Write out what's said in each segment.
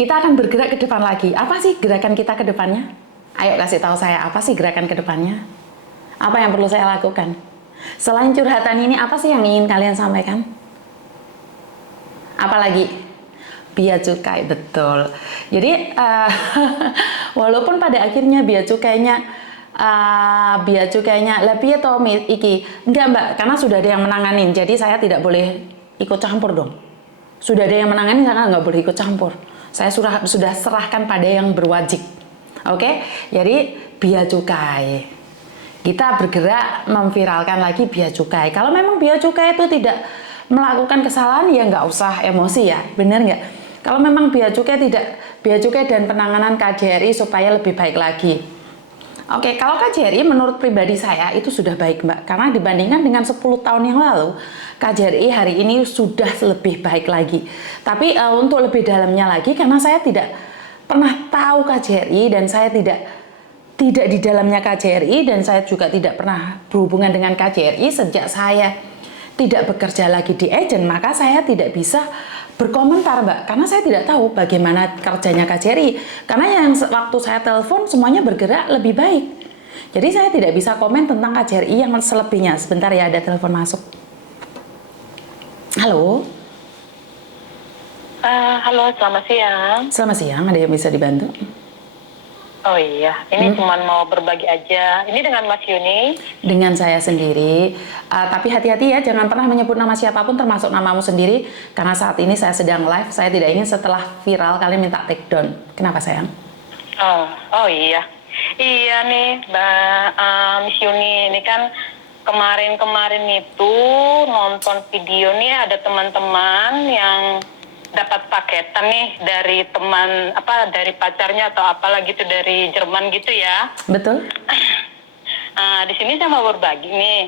kita akan bergerak ke depan lagi. Apa sih gerakan kita ke depannya? Ayo kasih tahu saya, apa sih gerakan ke depannya? Apa yang perlu saya lakukan? Selain curhatan ini, apa sih yang ingin kalian sampaikan? Apalagi? Bea cukai, betul. Jadi walaupun pada akhirnya bea cukainya lebih atau iki enggak mbak, karena sudah ada yang menanganin, jadi saya tidak boleh ikut campur dong. Sudah ada yang menangani, karena nggak boleh ikut campur. Saya sudah serahkan pada yang berwajib. Oke, jadi bea cukai. Kita bergerak memviralkan lagi bea cukai. Kalau memang bea cukai itu tidak melakukan kesalahan, ya nggak usah emosi ya, bener nggak? Kalau memang bea cukai dan penanganan KJRI supaya lebih baik lagi. Oke, kalau KJRI menurut pribadi saya itu sudah baik mbak, karena dibandingkan dengan 10 tahun yang lalu, KJRI hari ini sudah lebih baik lagi. Tapi untuk lebih dalamnya lagi, karena saya tidak pernah tahu KJRI dan saya tidak di dalamnya KJRI, dan saya juga tidak pernah berhubungan dengan KJRI sejak saya tidak bekerja lagi di agent, maka saya tidak bisa berkomentar mbak, karena saya tidak tahu bagaimana kerjanya KJRI, karena yang waktu saya telepon semuanya bergerak lebih baik, jadi saya tidak bisa komen tentang KJRI yang selebihnya. Sebentar ya, ada telepon masuk. Halo. Halo, selamat siang. Selamat siang, ada yang bisa dibantu? Oh iya, ini cuma mau berbagi aja. Ini dengan Mas Yuni. Dengan saya sendiri, tapi hati-hati ya, jangan pernah menyebut nama siapapun termasuk namamu sendiri, karena saat ini saya sedang live, saya tidak ingin setelah viral kalian minta take down. Kenapa sayang? Oh iya. Iya nih, Mbak Miss Yuni, ini kan kemarin-kemarin itu nonton video nih, ada teman-teman yang dapat paketan nih dari teman dari pacarnya atau apalah gitu, dari Jerman gitu ya. Betul. Di sini saya mau berbagi nih.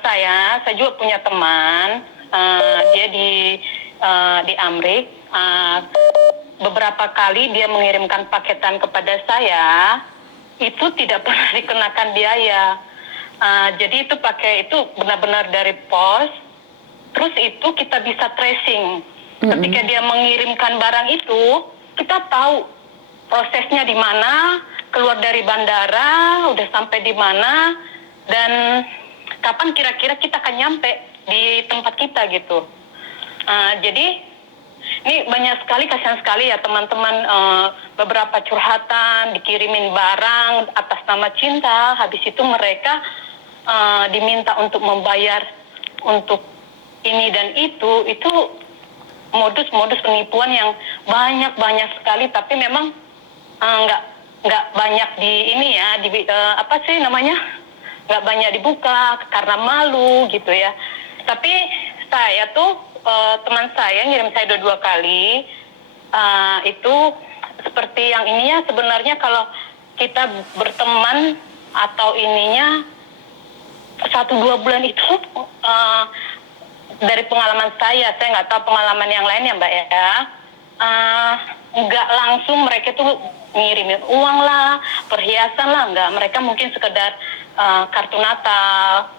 Saya juga punya teman, dia di Amrik. Beberapa kali dia mengirimkan paketan kepada saya, itu tidak pernah dikenakan biaya. Jadi itu benar-benar dari pos. Terus itu kita bisa tracing. Ketika dia mengirimkan barang itu, kita tahu prosesnya di mana, keluar dari bandara, udah sampai di mana, dan kapan kira-kira kita akan nyampe di tempat kita gitu. Jadi ini banyak sekali, kasihan sekali ya teman-teman, beberapa curhatan, dikirimin barang atas nama cinta, habis itu mereka diminta untuk membayar untuk ini dan itu modus-modus penipuan yang banyak sekali, tapi memang nggak banyak di ini ya, nggak banyak dibuka karena malu gitu ya. Tapi saya tuh teman saya ngirim saya dua kali, itu seperti yang ininya sebenarnya kalau kita berteman atau ininya 1-2 bulan itu, dari pengalaman saya nggak tahu pengalaman yang lain ya mbak ya, nggak langsung mereka tuh ngirimin uang lah, perhiasan lah, nggak. Mereka mungkin sekedar kartu Natal,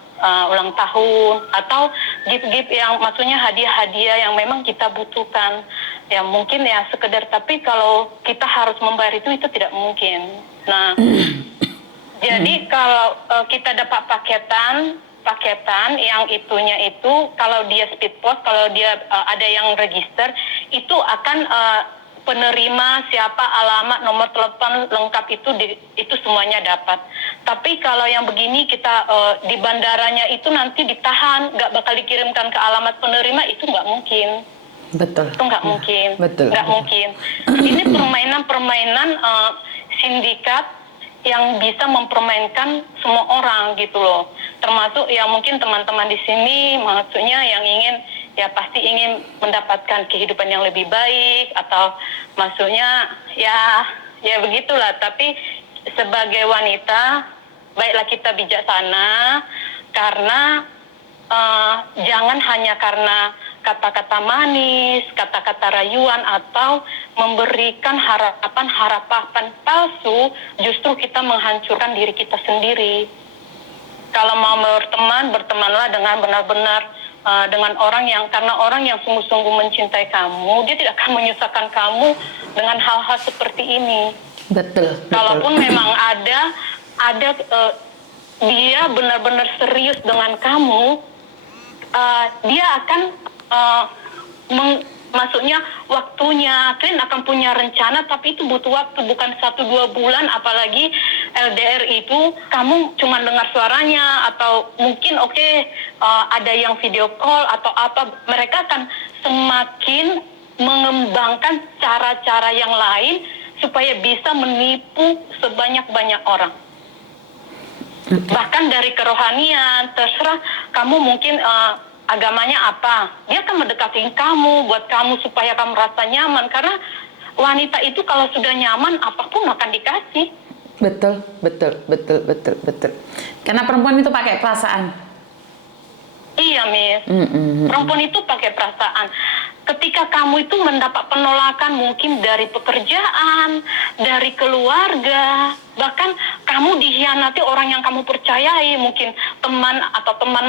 ulang tahun, atau gift-gift yang maksudnya hadiah-hadiah yang memang kita butuhkan, ya mungkin ya sekedar. Tapi kalau kita harus membayar itu tidak mungkin. Nah jadi kalau kita dapat paketan yang itunya itu, kalau dia speed post, kalau dia ada yang register, itu akan penerima siapa, alamat, nomor telepon lengkap, itu semuanya dapat. Tapi kalau yang begini kita di bandaranya itu nanti ditahan, nggak bakal dikirimkan ke alamat penerima, itu nggak mungkin. Betul. Itu nggak mungkin. Betul. Nggak mungkin. Ini permainan sindikat yang bisa mempermainkan semua orang gitu loh. Termasuk ya mungkin teman-teman di sini, maksudnya yang pasti ingin mendapatkan kehidupan yang lebih baik, atau maksudnya ya begitulah. Tapi sebagai wanita, baiklah kita bijaksana, karena jangan hanya karena kata-kata manis, kata-kata rayuan, atau memberikan harapan palsu, justru kita menghancurkan diri kita sendiri. Kalau mau berteman, bertemanlah dengan benar-benar dengan karena orang yang sungguh-sungguh mencintai kamu, dia tidak akan menyusahkan kamu dengan hal-hal seperti ini. Betul. Kalaupun memang ada dia benar-benar serius dengan kamu, dia akan maksudnya waktunya, kalian akan punya rencana, tapi itu butuh waktu, bukan 1-2 bulan, apalagi LDR itu kamu cuma dengar suaranya, atau mungkin ada yang video call atau apa, mereka akan semakin mengembangkan cara-cara yang lain supaya bisa menipu sebanyak-banyak orang. Bahkan dari kerohanian, terserah kamu mungkin agamanya apa, dia akan mendekati kamu, buat kamu supaya kamu rasa nyaman, karena wanita itu kalau sudah nyaman apapun akan dikasih. Betul. Karena perempuan itu pakai perasaan. Iya, Miss. Perempuan itu pakai perasaan. Ketika kamu itu mendapat penolakan mungkin dari pekerjaan, dari keluarga, bahkan kamu dikhianati orang yang kamu percayai, mungkin teman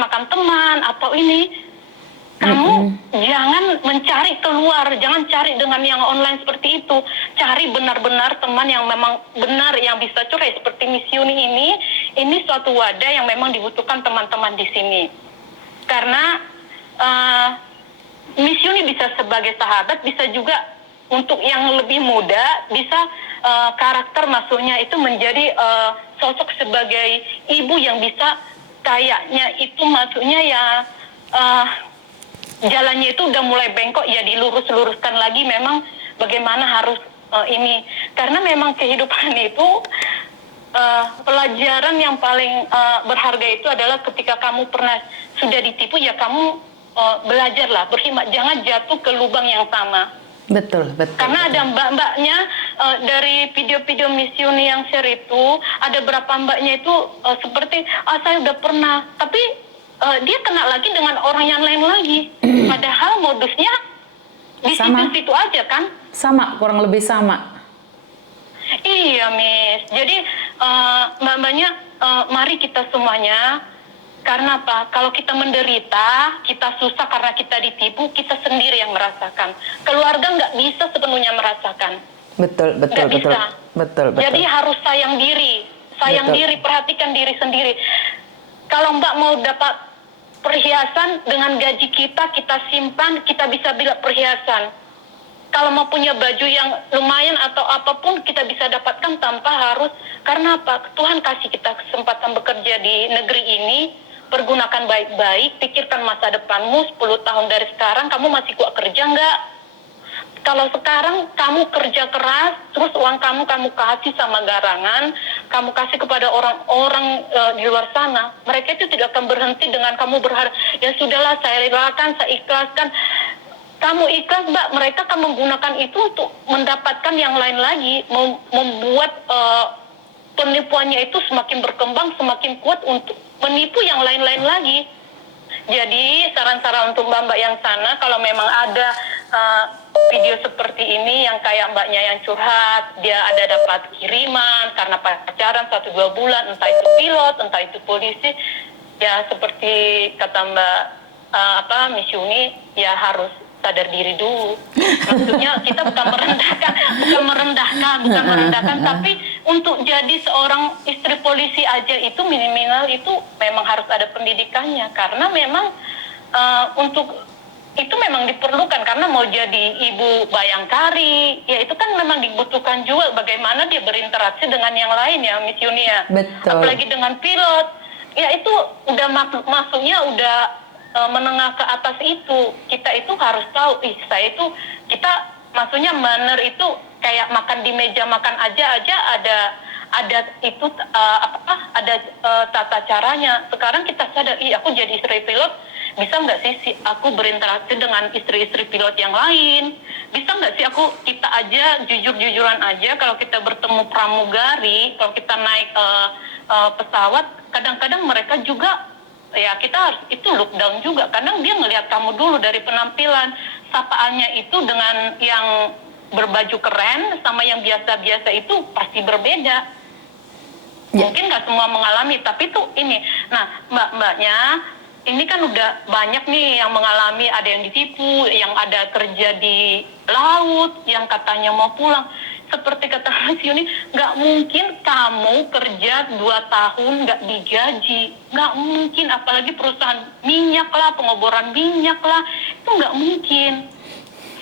makan teman atau ini, kamu jangan mencari keluar, jangan cari dengan yang online seperti itu. Cari benar-benar teman yang memang benar, yang bisa curhat seperti Miss Yuni ini suatu wadah yang memang dibutuhkan teman-teman di sini. Karena Miss Yuni bisa sebagai sahabat, bisa juga untuk yang lebih muda, bisa karakter maksudnya itu menjadi sosok sebagai ibu yang bisa kayaknya itu maksudnya ya jalannya itu udah mulai bengkok, ya dilurus-luruskan lagi memang bagaimana harus ini. Karena memang kehidupan itu pelajaran yang paling berharga itu adalah ketika kamu pernah sudah ditipu, ya kamu belajarlah, berhikmat, jangan jatuh ke lubang yang sama. Betul. Karena ada mbak-mbaknya dari video-video Miss Yuni yang share itu, ada berapa mbaknya itu seperti saya udah pernah, tapi dia kena lagi dengan orang yang lain lagi. Padahal modusnya di situ-situ aja kan? Sama, kurang lebih sama. Iya, Miss. Jadi mbak-mbaknya mari kita semuanya, karena apa? Kalau kita menderita, kita susah karena kita ditipu, kita sendiri yang merasakan. Keluarga nggak bisa sepenuhnya merasakan. Betul. Jadi harus sayang diri, perhatikan diri sendiri. Kalau mbak mau dapat perhiasan, dengan gaji kita simpan, kita bisa beli perhiasan. Kalau mau punya baju yang lumayan atau apapun, kita bisa dapatkan tanpa harus. Karena apa? Tuhan kasih kita kesempatan bekerja di negeri ini, pergunakan baik-baik, pikirkan masa depanmu 10 tahun dari sekarang, kamu masih kuat kerja nggak? Kalau sekarang kamu kerja keras, terus uang kamu kasih sama garangan, kamu kasih kepada orang-orang di luar sana, mereka itu tidak akan berhenti dengan kamu berharap, ya sudahlah saya relakan, saya ikhlaskan. Kamu ikhlas, Mbak, mereka akan menggunakan itu untuk mendapatkan yang lain lagi, membuat penipuannya itu semakin berkembang, semakin kuat untuk menipu yang lain-lain lagi. Jadi saran-saran untuk mbak-mbak yang sana, kalau memang ada video seperti ini yang kayak mbaknya yang curhat, dia ada dapat kiriman karena pacaran 1-2 bulan, entah itu pilot, entah itu polisi, ya seperti kata mbak Miss Yuni, ya harus sadar diri dulu. Maksudnya kita bukan merendahkan, tapi untuk jadi seorang istri polisi aja itu minimal itu memang harus ada pendidikannya, karena memang untuk itu memang diperlukan, karena mau jadi ibu bayangkari, ya itu kan memang dibutuhkan juga bagaimana dia berinteraksi dengan yang lain ya, Miss Yuni ya. Betul. Apalagi dengan pilot, ya itu udah masuknya udah menengah ke atas itu. Kita itu harus tahu, saya itu, kita maksudnya manner itu kayak makan di meja makan aja ada itu ada tata caranya. Sekarang kita sadar, aku jadi istri pilot, bisa nggak sih aku berinteraksi dengan istri-istri pilot yang lain? Bisa nggak sih kita aja jujur-jujuran aja, kalau kita bertemu pramugari, kalau kita naik pesawat, kadang-kadang mereka juga, ya kita harus itu look down juga. Kadang dia ngelihat kamu dulu dari penampilan, sapaannya itu dengan yang berbaju keren sama yang biasa-biasa itu pasti berbeda. Mungkin nggak semua mengalami, tapi tuh ini. Nah, mbak-mbaknya ini kan udah banyak nih yang mengalami, ada yang ditipu, yang ada kerja di laut, yang katanya mau pulang. Seperti kata Mas Yuni, nggak mungkin kamu kerja 2 tahun nggak digaji. Nggak mungkin, apalagi perusahaan minyak lah, pengeboran minyak lah, itu nggak mungkin.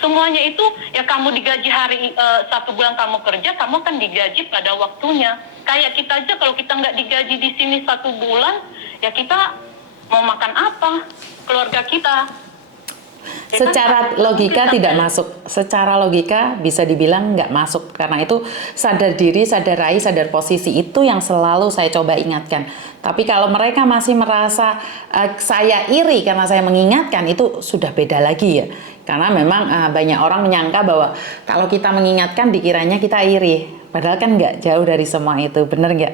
Semuanya itu ya kamu digaji 1 bulan kamu kerja, kamu akan digaji pada waktunya. Kayak kita aja kalau kita nggak digaji di sini 1 bulan, ya kita mau makan apa? Keluarga kita. Secara logika tidak masuk. Secara logika bisa dibilang nggak masuk. Karena itu sadar diri, sadar raih, sadar posisi itu yang selalu saya coba ingatkan. Tapi kalau mereka masih merasa saya iri karena saya mengingatkan, itu sudah beda lagi ya. Karena memang banyak orang menyangka bahwa kalau kita mengingatkan dikiranya kita iri. Padahal kan nggak jauh dari semua itu. Bener nggak?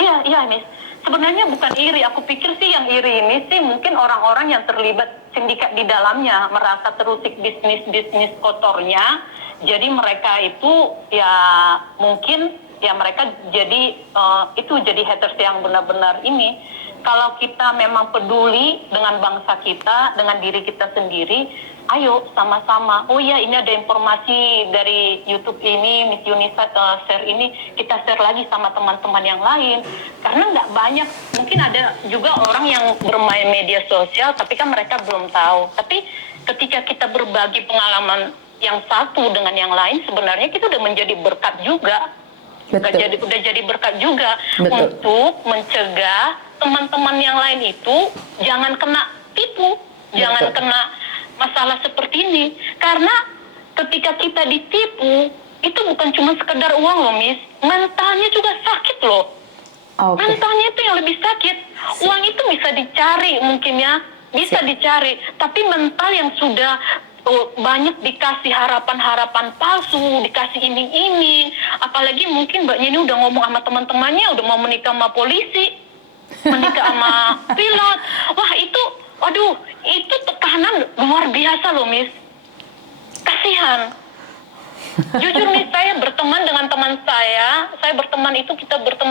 Iya, Miss. Sebenarnya bukan iri. Aku pikir sih yang iri ini sih mungkin orang-orang yang terlibat sindikat di dalamnya, merasa terusik bisnis kotornya. Jadi mereka itu ya mungkin ya mereka jadi itu jadi haters yang benar-benar ini. Kalau kita memang peduli dengan bangsa kita, dengan diri kita sendiri, ayo sama-sama. Oh ya, ini ada informasi dari YouTube ini, Miss Yunisa share ini, kita share lagi sama teman-teman yang lain. Karena nggak banyak, mungkin ada juga orang yang bermain media sosial, tapi kan mereka belum tahu. Tapi ketika kita berbagi pengalaman yang satu dengan yang lain, sebenarnya kita udah menjadi berkat juga. Udah jadi berkat juga. Betul. Untuk mencegah teman-teman yang lain itu jangan kena tipu, jangan kena masalah seperti ini. Karena ketika kita ditipu, itu bukan cuma sekedar uang loh, Miss. Mentalnya juga sakit loh. Okay. Mentalnya itu yang lebih sakit. Uang itu bisa dicari mungkin ya, bisa dicari. Tapi mental yang sudah banyak dikasih harapan-harapan palsu, dikasih iming-iming. Apalagi mungkin Mbaknya ini udah ngomong sama teman-temannya, udah mau menikah sama polisi, menikah sama pilot. Wah itu, aduh, itu tekanan luar biasa loh, Miss. Kasihan. Jujur nih, saya berteman dengan teman saya berteman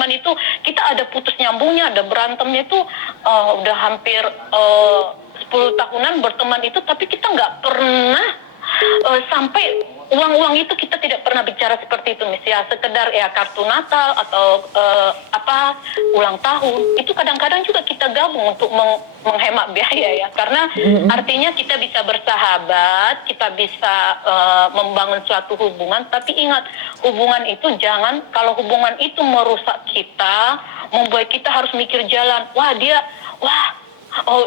itu, kita ada putus nyambungnya, ada berantemnya itu udah hampir 10 tahunan berteman itu, tapi kita nggak pernah sampai uang-uang itu kita tidak pernah bicara seperti itu, Miss. Ya sekedar ya kartu Natal atau ulang tahun itu kadang-kadang juga kita gabung untuk menghemat biaya ya, karena artinya kita bisa bersahabat, kita bisa membangun suatu hubungan. Tapi ingat, hubungan itu jangan, kalau hubungan itu merusak kita, membuat kita harus mikir jalan,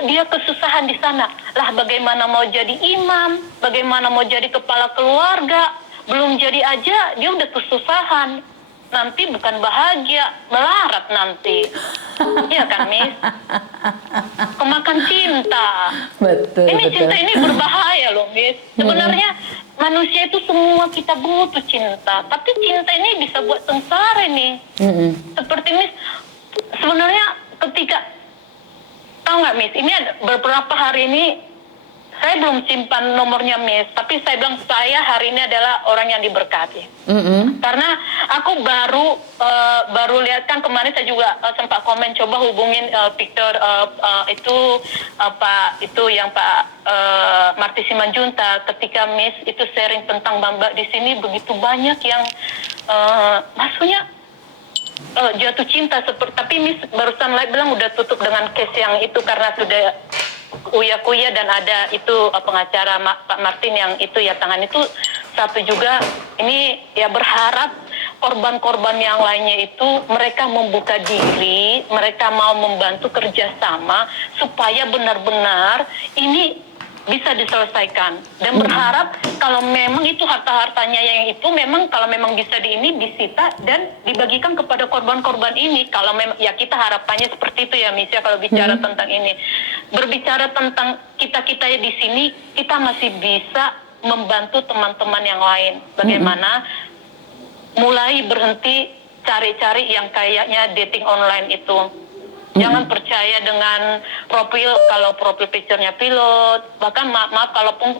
dia kesusahan di sana. Lah bagaimana mau jadi imam, bagaimana mau jadi kepala keluarga, belum jadi aja dia udah kesusahan. Nanti bukan bahagia, melarat nanti. Iya kan, Miss? Kemakan cinta. Betul. Cinta ini berbahaya loh, Miss. Sebenarnya manusia itu semua kita butuh cinta, tapi cinta ini bisa buat sengsara nih. Seperti Miss, sebenarnya ketika tahu nggak, Miss, ini ada beberapa hari ini saya belum simpan nomornya, Miss, tapi saya bilang saya hari ini adalah orang yang diberkati. Karena aku baru lihat, kan kemarin saya juga sempat komen, coba hubungin Victor Pak Marty Simanjuntak, ketika Miss itu sharing tentang Mbak di sini begitu banyak yang maksudnya jatuh cinta seperti, tapi Miss barusan live bilang udah tutup dengan case yang itu karena sudah uya-kuya, dan ada itu pengacara Pak Martin yang itu ya tangan itu satu juga. Ini ya berharap korban-korban yang lainnya itu mereka membuka diri, mereka mau membantu kerjasama supaya benar-benar ini bisa diselesaikan, dan berharap kalau memang itu harta-hartanya yang itu memang kalau memang bisa disita dan dibagikan kepada korban-korban ini. Kalau memang ya kita harapannya seperti itu ya, Miss, ya, kalau bicara tentang ini. Berbicara tentang kita-kita di sini, kita masih bisa membantu teman-teman yang lain. Bagaimana mulai berhenti cari-cari yang kayaknya dating online itu. Jangan percaya dengan kalau profil picture-nya pilot, bahkan maaf kalaupun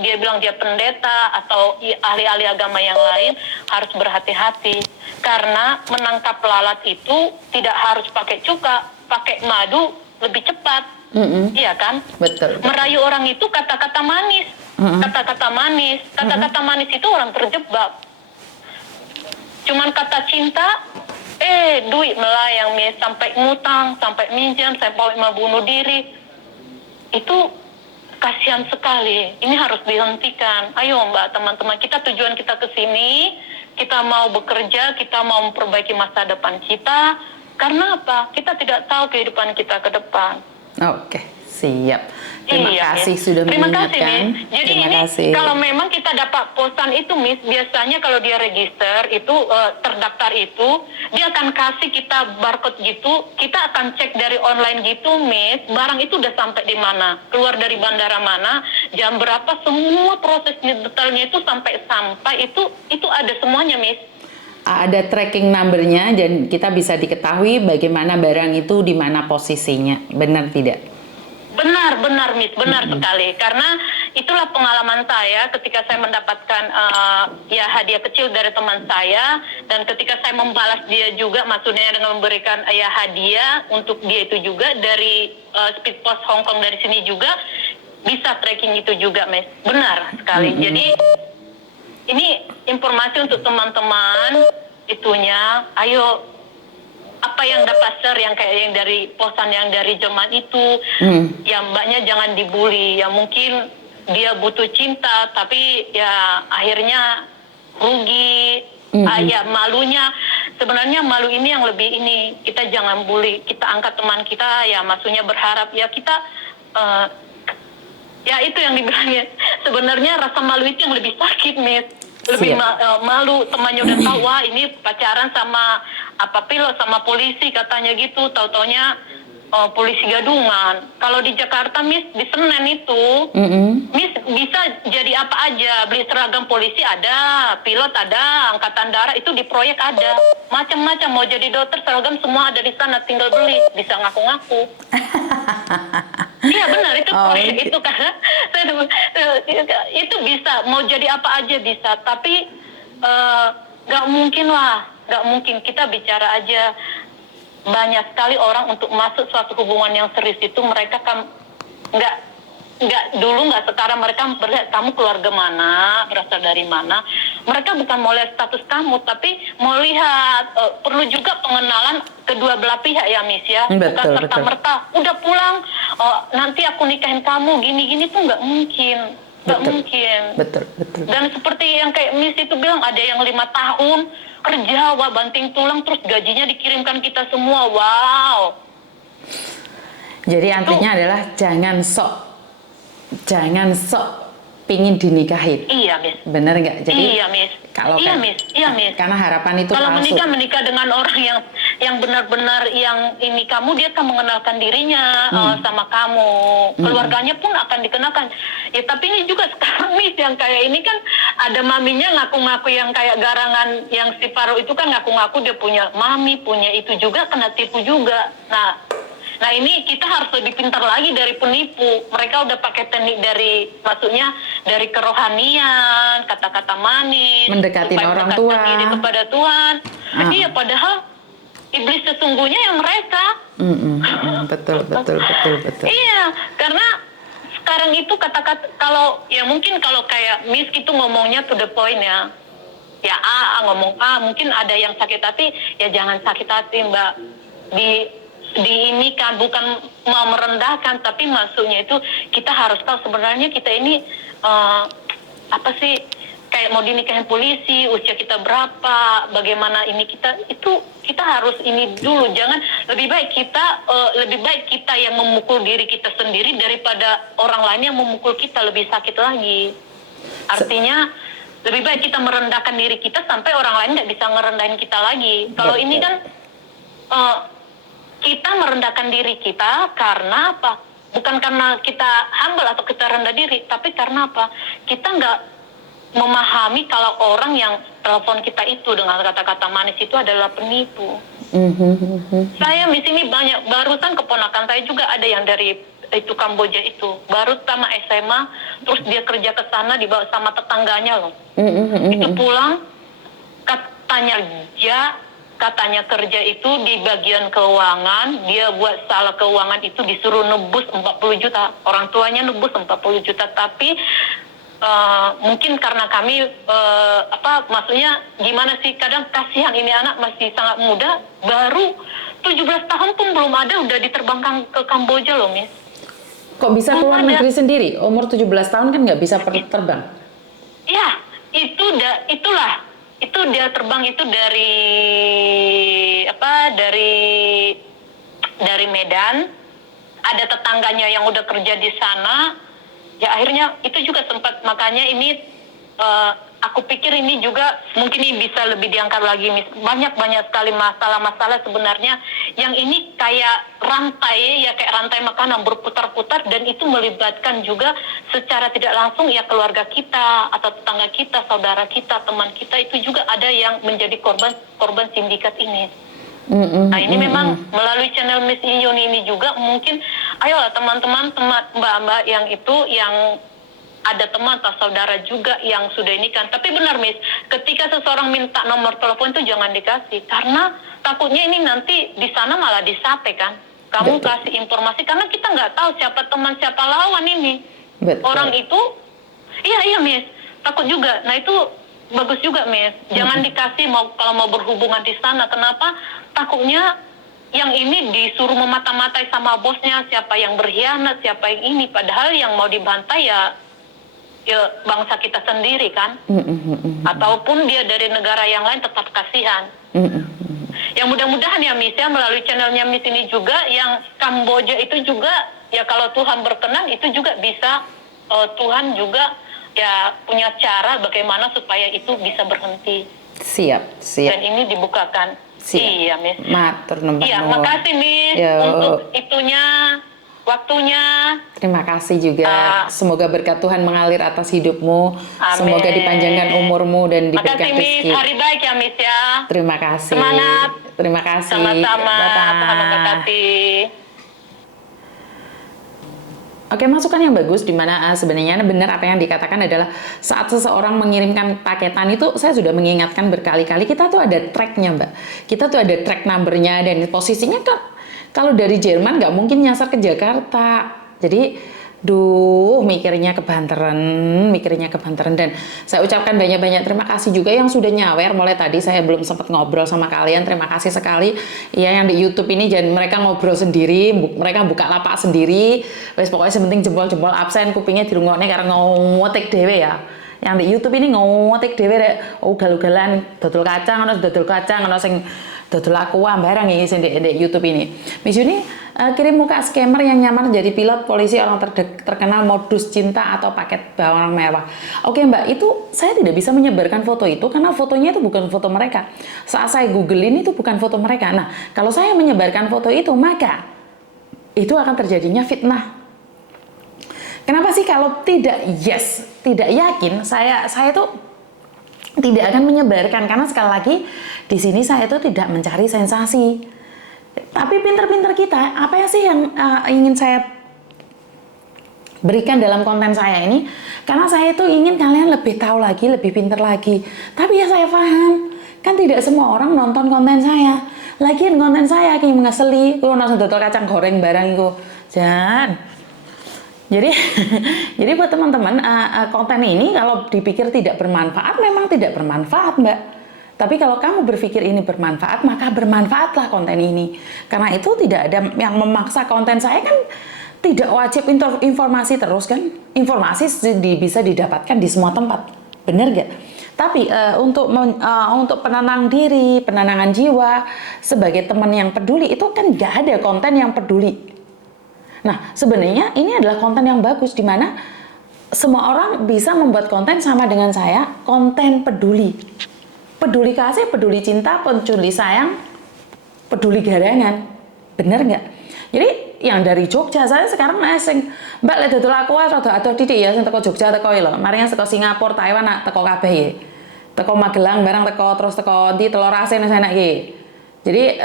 dia bilang dia pendeta atau ahli-ahli agama yang lain, harus berhati-hati. Karena menangkap lalat itu tidak harus pakai cuka, pakai madu lebih cepat. Iya kan? Betul. Merayu orang itu kata-kata manis. Kata-kata manis. Kata-kata manis itu orang terjebak. Cuman kata cinta, duit melayang, Miss. Sampai ngutang, sampai minjam, sampai mau bunuh diri. Itu kasihan sekali. Ini harus dihentikan. Ayo Mbak, teman-teman. Tujuan kita ke sini, kita mau bekerja, kita mau memperbaiki masa depan kita. Karena apa? Kita tidak tahu kehidupan kita ke depan. Oke, siap. Terima kasih Miss. sudah Terima mengingatkan. kasih, Miss. Jadi Terima ini kasih. kalau memang kita dapat posan itu, Miss, biasanya kalau dia register itu terdaftar itu, dia akan kasih kita barcode gitu, kita akan cek dari online gitu, Miss, barang itu udah sampai di mana, keluar dari bandara mana, jam berapa, semua prosesnya detailnya itu sampai itu ada semuanya, Miss. Ada tracking number-nya dan kita bisa diketahui bagaimana barang itu di mana posisinya. Benar tidak? Benar, Miss, benar sekali. Karena itulah pengalaman saya ketika saya mendapatkan hadiah kecil dari teman saya, dan ketika saya membalas dia juga, maksudnya dengan memberikan hadiah untuk dia itu juga dari Speed Post Hong Kong dari sini juga bisa tracking itu juga, Miss. Benar sekali. Jadi ini informasi untuk teman-teman itunya. Ayo, apa yang dapat share yang kayak yang dari posan yang dari zaman itu, ya mbaknya jangan dibully. Ya mungkin dia butuh cinta, tapi ya akhirnya rugi. Ya malunya, sebenarnya malu ini yang lebih ini. Kita jangan bully, kita angkat teman kita, ya maksudnya berharap ya kita ya itu yang dibilangnya. Sebenarnya rasa malu itu yang lebih sakit, Miss. Lebih malu, temannya udah tahu, wah ini pacaran sama pilot sama polisi katanya gitu, tahu-taunya polisi gadungan. Kalau di Jakarta, Miss, di Senen itu, Miss bisa jadi apa aja, beli seragam polisi ada, pilot ada, angkatan darat itu di proyek ada, macam-macam. Mau jadi dokter, seragam semua ada di sana, tinggal beli, bisa ngaku-ngaku. Iya benar, itu proyek itu karena itu bisa, mau jadi apa aja bisa, tapi nggak mungkin lah, nggak mungkin. Kita bicara aja, banyak sekali orang untuk masuk suatu hubungan yang serius itu mereka kan nggak sekarang mereka melihat kamu keluarga mana, berasal dari mana. Mereka bukan mau lihat status kamu, tapi mau lihat perlu juga pengenalan kedua belah pihak ya, Miss ya. Bukan serta-merta udah pulang, nanti aku nikahin kamu gini-gini tuh nggak mungkin. Nggak mungkin. Betul. Dan seperti yang kayak Miss itu bilang, ada yang 5 tahun kerja, wah banting tulang, terus gajinya dikirimkan kita semua, wow. Jadi artinya adalah jangan sok pingin dinikahin. Iya, Miss. Bener nggak? Jadi iya, Miss. Kalau Miss. Karena harapan itu kalau palsu. menikah dengan orang yang benar-benar yang ini kamu, dia akan mengenalkan dirinya sama kamu, keluarganya pun akan dikenalkan. Ya tapi ini juga sekarang, Miss, yang kayak ini kan ada maminya ngaku-ngaku yang kayak garangan, yang si Faro itu kan ngaku-ngaku dia punya mami, punya itu juga, kena tipu juga. Nah ini kita harus lebih pintar lagi dari penipu. Mereka udah pakai teknik dari, maksudnya dari kerohanian, kata-kata manis, mendekati orang tua, diri kepada Tuhan. Iya, padahal iblis sesungguhnya yang mereka. Betul. Iya, karena sekarang itu kata-kata, kalau ya mungkin kalau kayak Miss itu ngomongnya to the point ya. Ya ngomong mungkin ada yang sakit hati, ya jangan sakit hati, Mbak. Di ini kan bukan mau merendahkan, tapi maksudnya itu kita harus tahu sebenarnya kita ini apa sih, kayak mau dinikahin polisi, usia kita berapa, bagaimana ini kita harus ini dulu. Jangan, lebih baik kita yang memukul diri kita sendiri daripada orang lain yang memukul kita, lebih sakit lagi. Artinya lebih baik kita merendahkan diri kita sampai orang lain nggak bisa ngerendahin kita lagi. Kalau ini kan kita merendahkan diri kita karena apa? Bukan karena kita humble atau kita rendah diri, tapi karena apa? Kita nggak memahami kalau orang yang telepon kita itu dengan kata-kata manis itu adalah penipu. Saya di sini banyak, barusan keponakan saya juga ada yang dari itu Kamboja itu, baru sama SMA, terus dia kerja ke sana dibawa sama tetangganya loh. Itu pulang, katanya katanya kerja itu di bagian keuangan, dia buat salah keuangan itu disuruh nebus 40 juta. Orang tuanya nebus 40 juta, tapi mungkin karena kami maksudnya gimana sih, kadang kasihan ini anak masih sangat muda, baru 17 tahun pun belum ada udah diterbangkan ke Kamboja loh, Miss. Kok bisa keluar negeri sendiri? Umur 17 tahun kan nggak bisa terbang? Ya, itu dia terbang itu dari Medan. Ada tetangganya yang udah kerja di sana. Ya akhirnya itu juga sempat, makanya ini aku pikir ini juga mungkin ini bisa lebih diangkat lagi, Miss. Banyak sekali masalah-masalah sebenarnya yang ini kayak rantai makanan berputar-putar, dan itu melibatkan juga secara tidak langsung ya keluarga kita atau tetangga kita, saudara kita, teman kita, itu juga ada yang menjadi korban sindikat ini. Nah ini memang melalui channel Miss Yuni ini juga mungkin, ayolah teman-teman, mbak-mbak yang ada teman atau saudara juga yang sudah ini kan. Tapi benar, Miss, ketika seseorang minta nomor telepon itu jangan dikasih, karena takutnya ini nanti di sana malah disape kan. Kamu kasih informasi, karena kita nggak tahu siapa teman siapa lawan ini. Betul. Orang itu, iya Miss, takut juga. Nah itu bagus juga, Miss. Jangan dikasih kalau mau berhubungan di sana. Kenapa? Takutnya yang ini disuruh memata-matai sama bosnya, siapa yang berkhianat, siapa yang ini. Padahal yang mau dibantai ya bangsa kita sendiri kan. Ataupun dia dari negara yang lain, tetap kasihan. Yang mudah-mudahan ya, Miss, ya melalui channelnya Miss ini juga, yang Kamboja itu juga ya kalau Tuhan berkenan itu juga bisa Tuhan juga ya punya cara bagaimana supaya itu bisa berhenti. Siap. Dan ini dibukakan. Siap. Iya, Miss. Matur nuwun. Iya, makasih, Miss, untuk itunya, waktunya. Terima kasih juga. Semoga berkat Tuhan mengalir atas hidupmu. Amin. Semoga dipanjangkan umurmu dan diberikan Makasih, Miss. rezeki. Hari baik ya, Miss, ya. Terima kasih. Semangat. Terima kasih. Sama-sama. Bye-bye. Tuhan memberkati. Oke, masukan yang bagus, di mana sebenarnya benar apa yang dikatakan adalah saat seseorang mengirimkan paketan itu, saya sudah mengingatkan berkali-kali, kita tuh ada tracknya, Mbak. Kita tuh ada track numbernya, dan posisinya kan kalau dari Jerman nggak mungkin nyasar ke Jakarta. Jadi mikirnya kebanteran, dan saya ucapkan banyak-banyak terima kasih juga yang sudah nyawer. Mulai tadi saya belum sempat ngobrol sama kalian, terima kasih sekali ya yang di YouTube ini. Dan mereka ngobrol sendiri, mereka buka lapak sendiri, wes pokoknya sementing jempol-jempol absen, kupingnya dirungokne karena ngotek dewe ya. Yang di YouTube ini ngotek dewe rek, ugal-ugalan dodol kacang, ono sing dodol aqua barang ini sing di YouTube ini. Miss Yuni kirim muka scammer yang nyamar jadi pilot polisi, orang terkenal, modus cinta atau paket barang mewah. Oke, Mbak, itu saya tidak bisa menyebarkan foto itu karena fotonya itu bukan foto mereka. Saat saya googlein itu bukan foto mereka. Nah, kalau saya menyebarkan foto itu, maka itu akan terjadinya fitnah. Kenapa sih kalau tidak yakin, saya tuh tidak akan menyebarkan, karena sekali lagi di sini saya itu tidak mencari sensasi. Tapi pinter-pinter kita, apa ya sih yang ingin saya berikan dalam konten saya ini? Karena saya itu ingin kalian lebih tahu lagi, lebih pinter lagi. Tapi ya saya paham, kan tidak semua orang nonton konten saya. Lagian konten saya kayak ngeseli, kalau langsung dodol kacang goreng barang itu, jangan. Jadi buat teman-teman, konten ini kalau dipikir tidak bermanfaat, memang tidak bermanfaat, Mbak. Tapi kalau kamu berpikir ini bermanfaat, maka bermanfaatlah konten ini. Karena itu tidak ada yang memaksa. Konten saya kan tidak wajib informasi terus kan. Informasi bisa didapatkan di semua tempat. Benar gak? Tapi untuk penenang diri, penenangan jiwa, sebagai teman yang peduli, itu kan gak ada konten yang peduli. Nah, sebenarnya ini adalah konten yang bagus, di mana semua orang bisa membuat konten sama dengan saya, konten peduli. Peduli kasih, peduli cinta, peduli sayang, peduli garangan. Bener nggak? Jadi yang dari Jogja, saya sekarang asing, Mbak lihat dodol aku atau titik ya, yang teko Jogja teko lho. Mari yang teko Singapura, Taiwan, teko kabeh ya. Teko Magelang barang teko, terus teko di Telur Asin enak iki. Jadi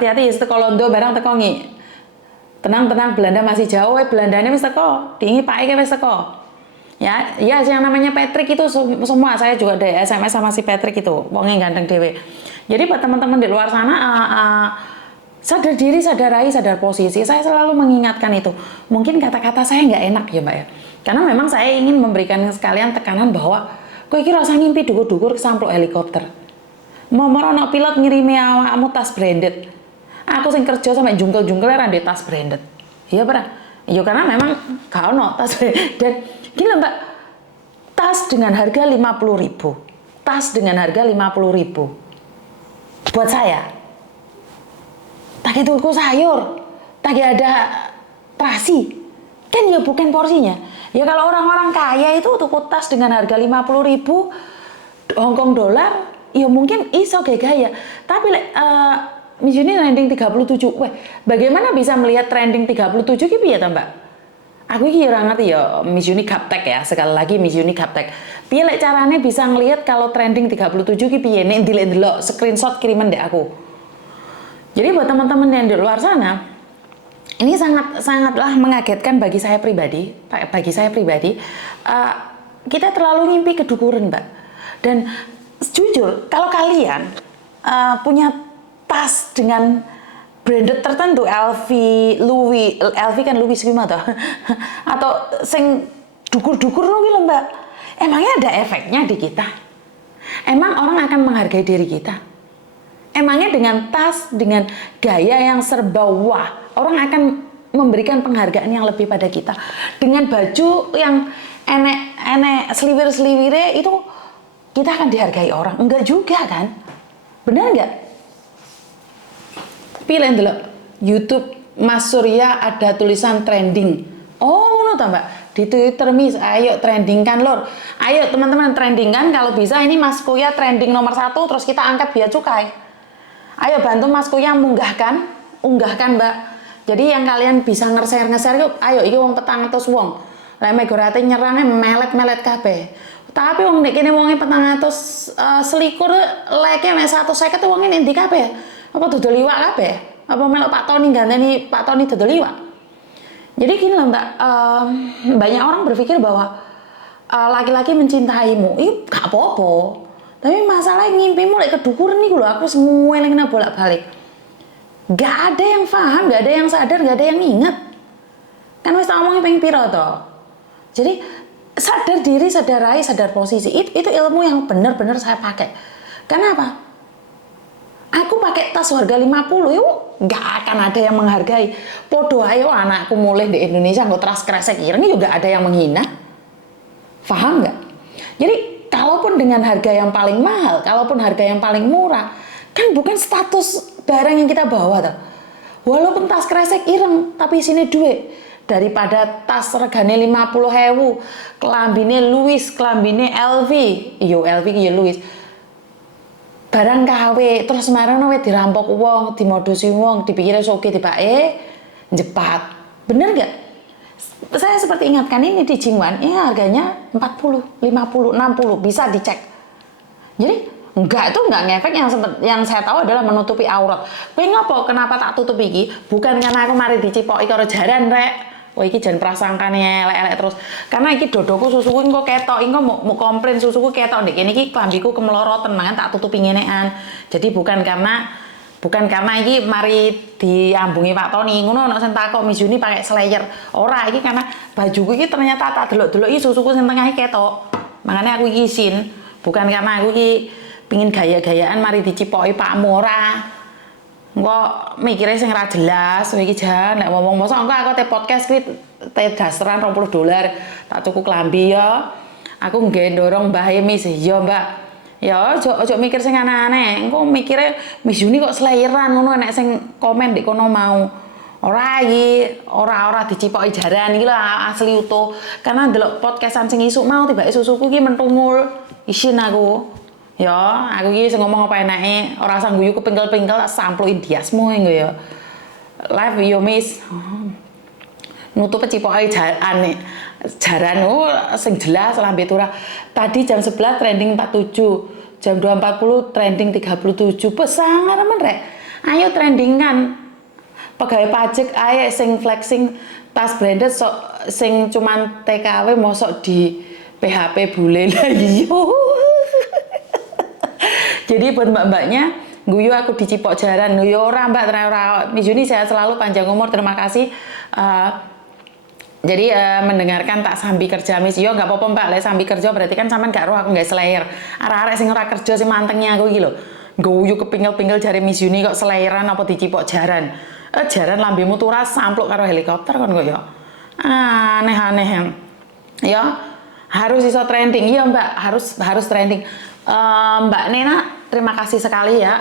hati-hati ya, teko Londo barang teko ngi. Tenang, Belanda masih jauh, Belandanya wis teko, diingi Pak Ike wis teko. Ya, ya yang namanya Patrick itu semua saya juga ada SMS sama si Patrick itu, wongnya ganteng dewe. Jadi buat teman-teman di luar sana, sadar diri, sadar rai, sadar posisi. Saya selalu mengingatkan itu. Mungkin kata-kata saya nggak enak ya Mbak ya, karena memang saya ingin memberikan sekalian tekanan bahwa kowe iki rasa ngimpi dukur-dukur kesamplok helikopter. Mau merono pilot ngirimi awakmu tas branded. Aku sing kerja sampai jungkel-jungkel ra ndek tas branded. Iya pernah. Ya karena memang gak ono tas dan gini Mbak, tas dengan harga 50.000, tas dengan harga 50.000 buat saya tak tuku sayur, tak ada terasi kan ya bukan porsinya. Ya kalau orang-orang kaya itu tuku tas dengan harga 50.000 Hongkong dolar ya mungkin iso gaya, tapi Miss Uni trending 37. Weh, bagaimana bisa melihat trending 37 ki piye ta Mbak? Aku iki ora ngerti ya Miss Uni Gaptek ya, sekali lagi Miss Uni Gaptek. Piye lek carane bisa ngelihat kalau trending 37 ki piye? Nek ndelok screenshot kiriman dek aku. Jadi buat teman-teman yang di luar sana, ini sangatlah mengagetkan bagi saya pribadi. Kita terlalu ngimpi kedukuran, Mbak. Dan jujur, kalau kalian punya tas dengan branded tertentu, LV, Louis, LV kan Louis gimana atau sing dukur-dukur lho Mbak. Emangnya ada efeknya di kita? Emang orang akan menghargai diri kita? Emangnya dengan tas, dengan gaya yang serba wah, orang akan memberikan penghargaan yang lebih pada kita? Dengan baju yang enek seliwir-seliwire itu kita akan dihargai orang? Enggak juga kan? Benar enggak? Pilih dulu YouTube Mas Surya ada tulisan trending. Oh, ngono ta Mbak. Di Twitter Miss, ayo trendingkan lor. Ayo teman-teman trendingkan, kalau bisa ini Mas Kuya trending nomor 1 terus kita angkat biaya cukai. Ayo bantu Mas Kuya unggahkan Mbak. Jadi yang kalian bisa nge-share yuk, ayo iki wong 400 wong. Lah megorate nyerange melet-melet kabeh. Tapi wong nek kene wonge 400 selikur like mek 150 wonge nek ndi kabeh? Apa dodol iwak kabeh? Apa melok Pak Tony ganteni Pak Tony dodol iwak? Jadi gini lah Mbak, banyak orang berpikir bahwa laki-laki mencintaimu, itu gak apa-apa. Tapi masalahnya ngimpimu lek kedukuran nih lho, aku semua yang kena bolak-balik. Gak ada yang paham, gak ada yang sadar, gak ada yang inget. Kan wis ngomongin ping piro toh. Jadi sadar diri, sadar rai, sadar posisi. Itu ilmu yang benar-benar saya pakai. Kenapa? Aku pakai tas harga 50, yuk nggak akan ada yang menghargai. Podo ayo anakku mulai di Indonesia nggak teras kresek ireng juga ada yang menghina. Paham nggak? Jadi kalaupun dengan harga yang paling mahal, kalaupun harga yang paling murah, kan bukan status barang yang kita bawa tuh. Walaupun tas kresek ireng, tapi isinya duit. Daripada tas regane 50.000, kelambine Louis, kelambine LV, yo LV ya Louis. Barang KW terus marono wis dirampok wong, dimodusi wong, dipikir oke tibake jepat. Bener gak? Saya seperti ingatkan ini di Jingwan, ini harganya 40, 50, 60, bisa dicek. Jadi enggak ngefek, yang saya tahu adalah menutupi aurat. Kowe ngopo kenapa tak tutup iki? Bukan karena aku mari dicipoki karo jaran rek. Wah iki jan prasangkane elek-elek terus. Karena iki dodoku susuku engko ketok, engko mau komplain susuku ketok ndek kene iki klambiku kemloroten mangan tak tutupi ngenekan. Jadi bukan karena iki mari diambungi Pak Tony ngono ana sing takok Miss Uni pakai slayer. Ora, iki karena bajuku iki ternyata tak delok-delok iki susuku sing tengah ketok. Makanya aku iki isin, bukan karena aku iki pingin gaya-gayaan mari dicipoki Pakmu ora. Engko mikirnya sing ra jelas, iki jan nek ngomong mosok engko aku te podcast kuwi te dasaran $20 tak tuku klambi ya. Aku nggae ndorong Mbah Miss ya, Mbak. Ya ojo mikir sing aneh-aneh. Engko mikire Miss Uni kok slayeran ngono nek sing komen ndek kono mau. Ora iki, ora dicipoki jaran iki lho asli utuh. Karena ndelok podcastan sing isuk mau tibake susuku iki mentungul. Isin aku. Ya, aku iki sing ngomong apa enake, ora usah guyu kepingkel-pingkel tak sampluki diasmu engko ya. Live yo Miss. Nutup cipoke jaran sing jelas lambe turah. Tadi jam 11 trending 47, jam 2.40 trending 37. Pesangan men rek. Ayo trendingkan. Pegawai pajak ae sing flexing tas branded sing cuman TKW mosok di PHP bule lah iyo. Jadi buat mbak-mbaknya, guyu aku di Cipok Jaran, yo ora mbak, ora. Mijuni sehat selalu, panjang umur, terima kasih. Jadi mendengarkan tak sambi kerja mis, yo nggak apa-apa mbak, lek sambi kerja berarti kan sampean gak roh aku nggak selayer. Arek-arek sing ora kerja sing mantengnya aku iki lho. Guyu kepingel-pingel jari Miss Yuni kok selayeran apa di Cipok Jaran. Jaran lambemu turas sampluk karo helikopter kon kok yo. Aneh-aneh yang. Ya, harus iso trending. Iya mbak, harus trending. Mbak Nena, terima kasih sekali ya.